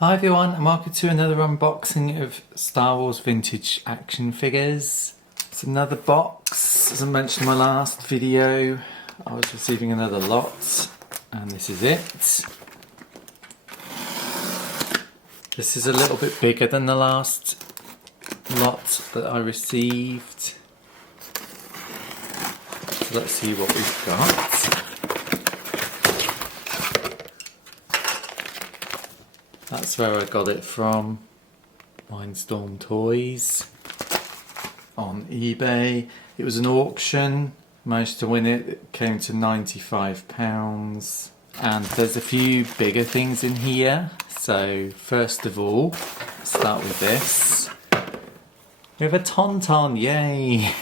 Hi everyone, and welcome to another unboxing of Star Wars vintage action figures. It's another box. As I mentioned in my last video, I was receiving another lot, and this is it. This is a little bit bigger than the last lot that I received. So let's see what we've got. That's where I got it from, Mindstorm Toys, on eBay. It was an auction, managed to win it, it came to £95. And there's a few bigger things in here. So first of all, start with this. We have a Tauntaun, yay!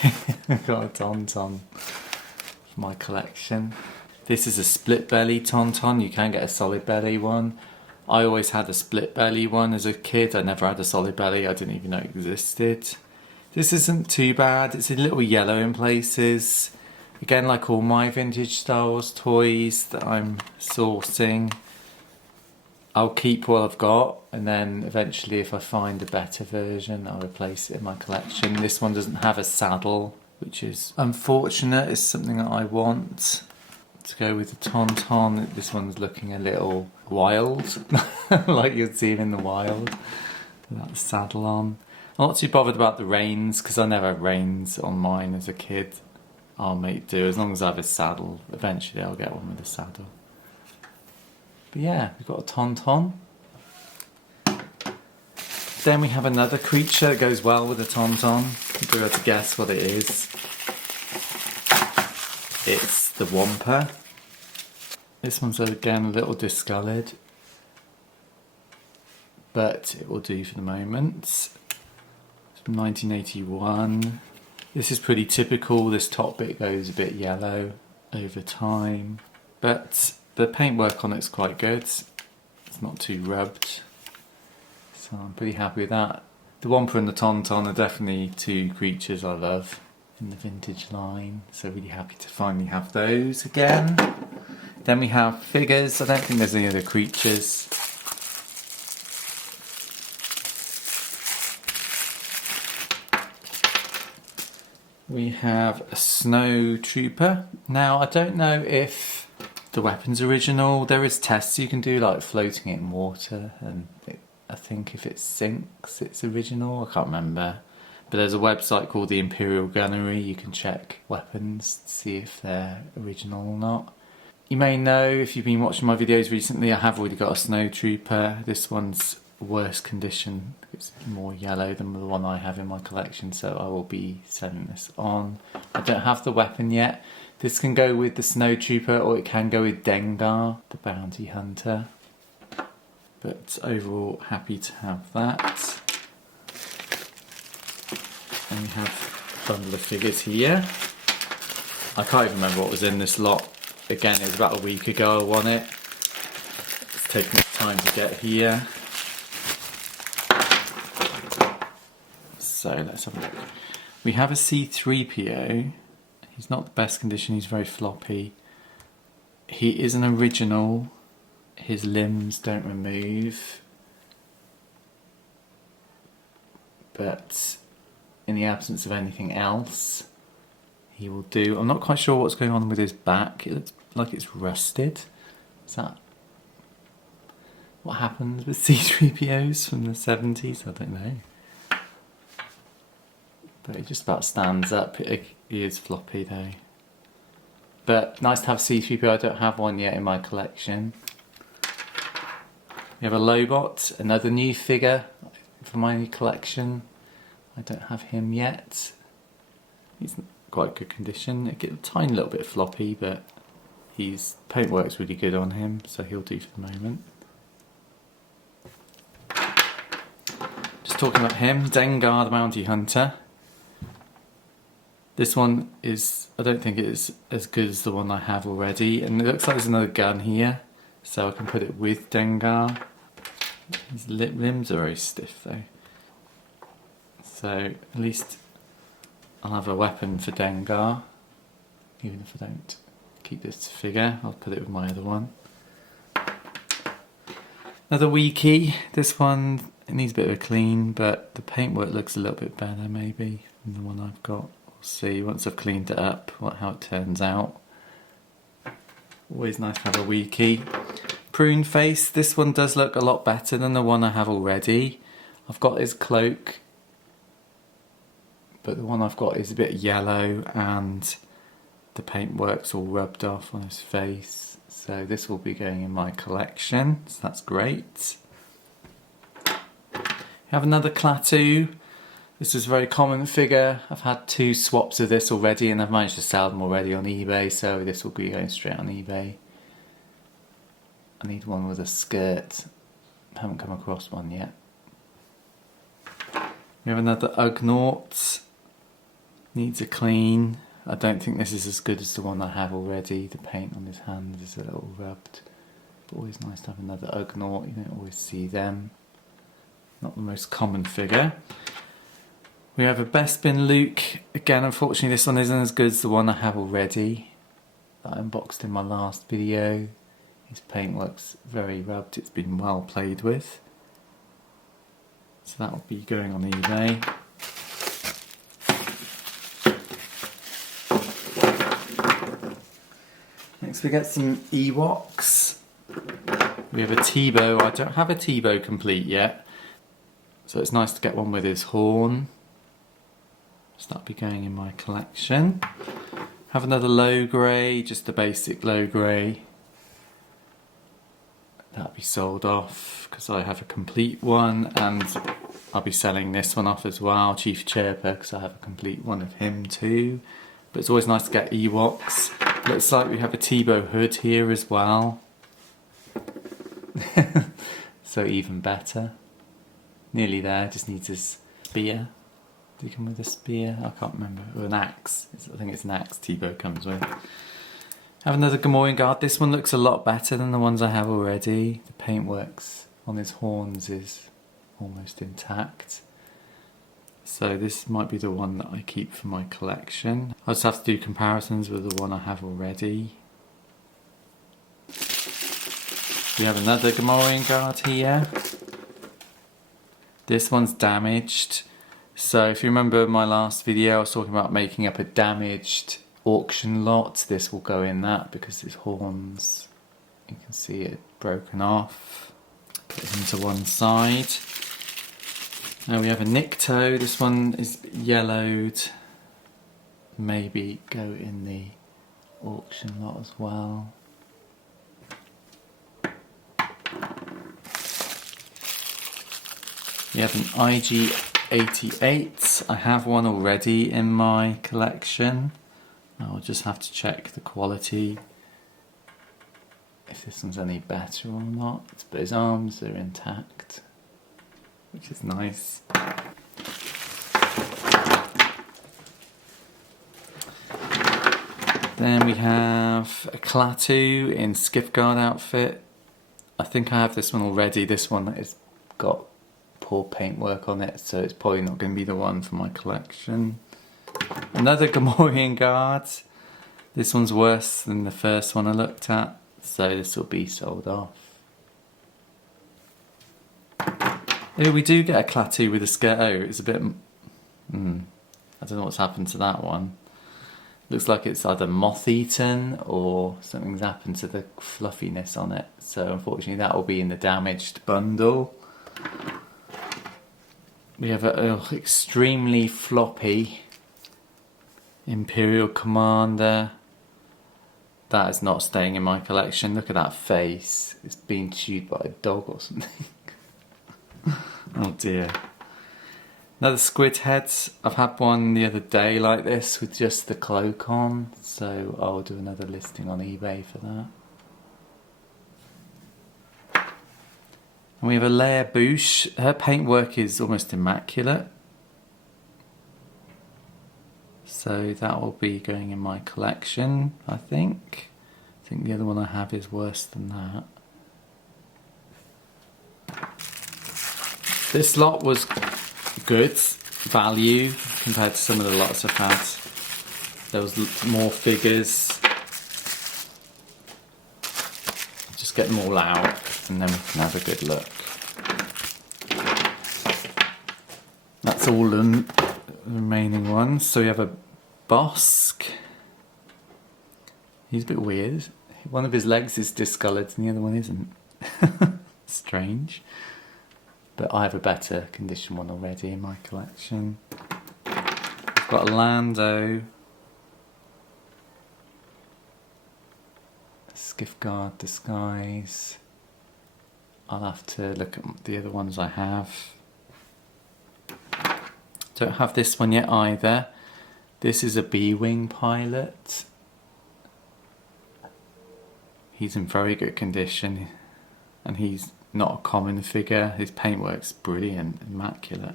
I've got a Tauntaun for my collection. This is a split belly Tauntaun, you can get a solid belly one. I always had a split belly one as a kid. I never had a solid belly. I didn't even know it existed. This isn't too bad. It's a little yellow in places. Again, like all my vintage Star Wars toys that I'm sourcing, I'll keep what I've got, and then eventually if I find a better version, I'll replace it in my collection. This one doesn't have a saddle, which is unfortunate. It's something that I want to go with the Tauntaun. This one's looking a little wild, like you'd see him in the wild, with that saddle on. I'm not too bothered about the reins, because I never had reins on mine as a kid. I'll make do, as long as I have a saddle. Eventually I'll get one with a saddle. But yeah, we've got a Tauntaun. Then we have another creature that goes well with the Tauntaun. You'll be able to guess what it is. It's the Wampa. This one's again a little discoloured, but it will do for the moment. It's from 1981. This is pretty typical. This top bit goes a bit yellow over time, but the paintwork on it's quite good. It's not too rubbed, so I'm pretty happy with that. The Wampa and the Tauntaun are definitely two creatures I love in the vintage line, so really happy to finally have those again. Then we have figures. I don't think there's any other creatures. We have a snow trooper. Now I don't know if the weapon's original. There is tests you can do, like floating it in water, and I think if it sinks it's original. I can't remember. But there's a website called the Imperial Gunnery. You can check weapons to see if they're original or not. You may know, if you've been watching my videos recently, I have already got a snow trooper. This one's worse condition. It's more yellow than the one I have in my collection, so I will be selling this on. I don't have the weapon yet. This can go with the snow trooper, or it can go with Dengar, the bounty hunter. But overall, happy to have that. And we have a bundle of figures here. I can't even remember what was in this lot. Again, it was about a week ago I won it. It's taken its time to get here. So let's have a look. We have a C3PO. He's not the best condition, he's very floppy. He is an original. His limbs don't remove. But in the absence of anything else, he will do. I'm not quite sure what's going on with his back. It looks like it's rusted. Is that what happens with C3POs from the 70s? I don't know. But he just about stands up. He is floppy though. But nice to have C3PO. I don't have one yet in my collection. We have a Lobot, another new figure for my collection. I don't have him yet. He's quite good condition. It gets a tiny little bit floppy, but his paintwork's really good on him, so he'll do for the moment. Just talking about him, Dengar the Bounty Hunter. This one is, I don't think it is as good as the one I have already, and it looks like there's another gun here, so I can put it with Dengar. His limbs are very stiff though, so at least I'll have a weapon for Dengar. Even if I don't keep this figure, I'll put it with my other one. Another Wiki. This one, it needs a bit of a clean, but the paintwork looks a little bit better maybe than the one I've got. We'll see once I've cleaned it up how it turns out. Always nice to have a Wiki. Prune face. This one does look a lot better than the one I have already. I've got his cloak, but the one I've got is a bit yellow and the paintwork's all rubbed off on his face. So this will be going in my collection, so that's great. We have another Klaatu. This is a very common figure. I've had 2 swaps of this already and I've managed to sell them already on eBay, so this will be going straight on eBay. I need one with a skirt. I haven't come across one yet. We have another Ugnaught. Needs a clean. I don't think this is as good as the one I have already. The paint on his hand is a little rubbed. But always nice to have another Ugnaught. You don't always see them. Not the most common figure. We have a Bespin Luke. Again, unfortunately this one isn't as good as the one I have already, that I unboxed in my last video. His paintwork's very rubbed. It's been well played with. So that will be going on eBay. Next we get some Ewoks. We have a Teebo. I don't have a Teebo complete yet, so it's nice to get one with his horn. So that'll be going in my collection. Have another low grey, just a basic low grey. That'll be sold off because I have a complete one, and I'll be selling this one off as well, Chief Chirper, because I have a complete one of him too. But it's always nice to get Ewoks. Looks like we have a Teebo hood here as well. So even better. Nearly there, just needs his spear. Do you come with a spear? I can't remember. Or an axe. I think it's an axe Teebo comes with. Have another Gamorrean Guard. This one looks a lot better than the ones I have already. The paintworks on his horns is almost intact. So this might be the one that I keep for my collection. I'll just have to do comparisons with the one I have already. We have another Gamorrean Guard here. This one's damaged. So if you remember my last video, I was talking about making up a damaged auction lot. This will go in that because his horns, you can see it broken off. Put him to one side. Now we have a Nikto. This one is yellowed. Maybe go in the auction lot as well. We have an IG88. I have one already in my collection. I'll just have to check the quality, if this one's any better or not. But his arms are intact, which is nice. Then we have a Klaatu in Skiffguard outfit. I think I have this one already. This one has got poor paintwork on it, so it's probably not going to be the one for my collection. Another Gamorrean Guard. This one's worse than the first one I looked at, so this will be sold off. Yeah, we do get a Klaatu with a skirt. Oh, it's a bit... I don't know what's happened to that one. Looks like it's either moth-eaten or something's happened to the fluffiness on it. So unfortunately that will be in the damaged bundle. We have an extremely floppy Imperial Commander. That is not staying in my collection. Look at that face. It's been chewed by a dog or something. Oh dear. Another Squid Head. I've had one the other day like this with just the cloak on, so I'll do another listing on eBay for that. And we have a Leia Bouche. Her paintwork is almost immaculate, so that will be going in my collection, I think. I think the other one I have is worse than that. This lot was good value compared to some of the lots I've had. There was more figures. Just get them all out. and then we can have a good look. That's all the remaining ones. So we have a Bosk. He's a bit weird. One of his legs is discoloured and the other one isn't. Strange. But I have a better condition one already in my collection. I've got a Lando. Skiffguard Disguise. I'll have to look at the other ones I have. Don't have this one yet either. This is a B-Wing pilot. He's in very good condition and he's not a common figure. His paintwork's brilliant, immaculate.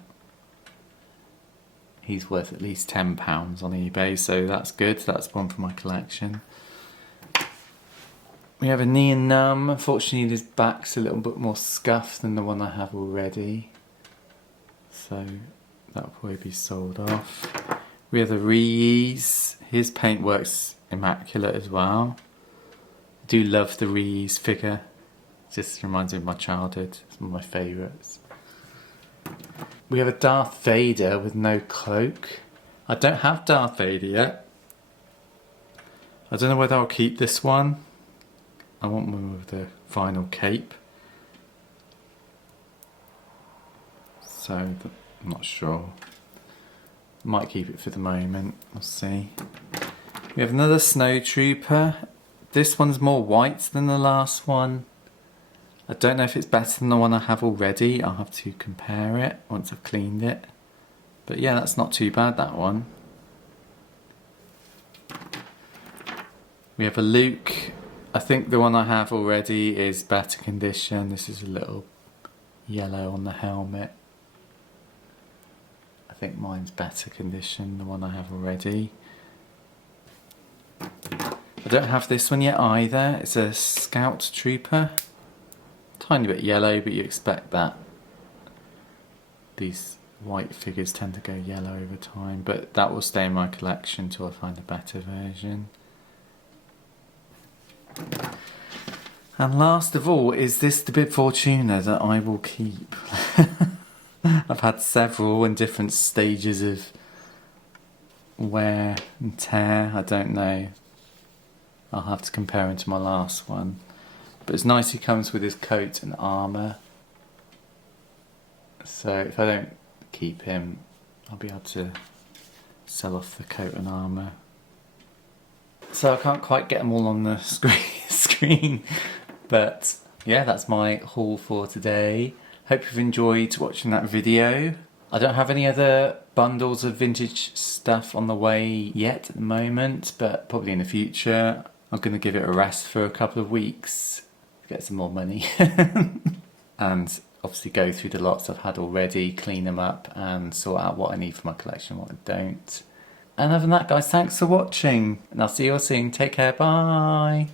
He's worth at least £10 on eBay, so that's good. That's one for my collection. We have a Neon Numb. Unfortunately his back's a little bit more scuffed than the one I have already, so that'll probably be sold off. We have the Reese. His paintwork's immaculate as well. I do love the Reese figure. It just reminds me of my childhood. It's one of my favourites. We have a Darth Vader with no cloak. I don't have Darth Vader yet. I don't know whether I'll keep this one. I want one with the final cape. So, I'm not sure. Might keep it for the moment. We'll see. We have another Snow Trooper. This one's more white than the last one. I don't know if it's better than the one I have already. I'll have to compare it once I've cleaned it. But yeah, that's not too bad, that one. We have a Luke. I think the one I have already is better condition. This is a little yellow on the helmet. I think mine's better condition, the one I have already. I don't have this one yet either. It's a Scout Trooper. Tiny bit yellow, but you expect that. These white figures tend to go yellow over time, but that will stay in my collection till I find a better version. And last of all is this the Bib Fortuna that I will keep. I've had several in different stages of wear and tear. I don't know. I'll have to compare him to my last one. But it's nice he comes with his coat and armour. So if I don't keep him, I'll be able to sell off the coat and armour. So I can't quite get them all on the screen. But yeah, that's my haul for today. Hope you've enjoyed watching that video. I don't have any other bundles of vintage stuff on the way yet at the moment, but probably in the future. I'm going to give it a rest for a couple of weeks to get some more money. And obviously go through the lots I've had already, clean them up and sort out what I need for my collection, what I don't. And other than that, guys, thanks for watching. And I'll see you all soon. Take care. Bye.